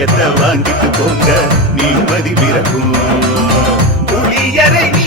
புளியத்தை வாங்கிட்டு போங்க. நிம்மதி பிறக்கும். புளியரை நீ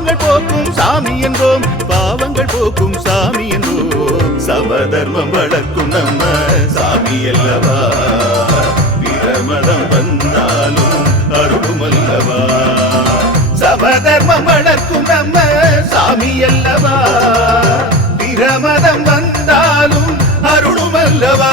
பாவங்கள் போக்கும் சாமி என்போம் பாவங்கள் போக்கும் சாமி என்போம். சமதர்மம் வளர்க்கும் நம்ம சாமி அல்லவா? பிரமதம் வந்தாலும் அருளும் அல்லவா? சமதர்மம் வளர்க்கும் நம்ம சாமி அல்லவா? பிரமதம் வந்தாலும் அருளும் அல்லவா?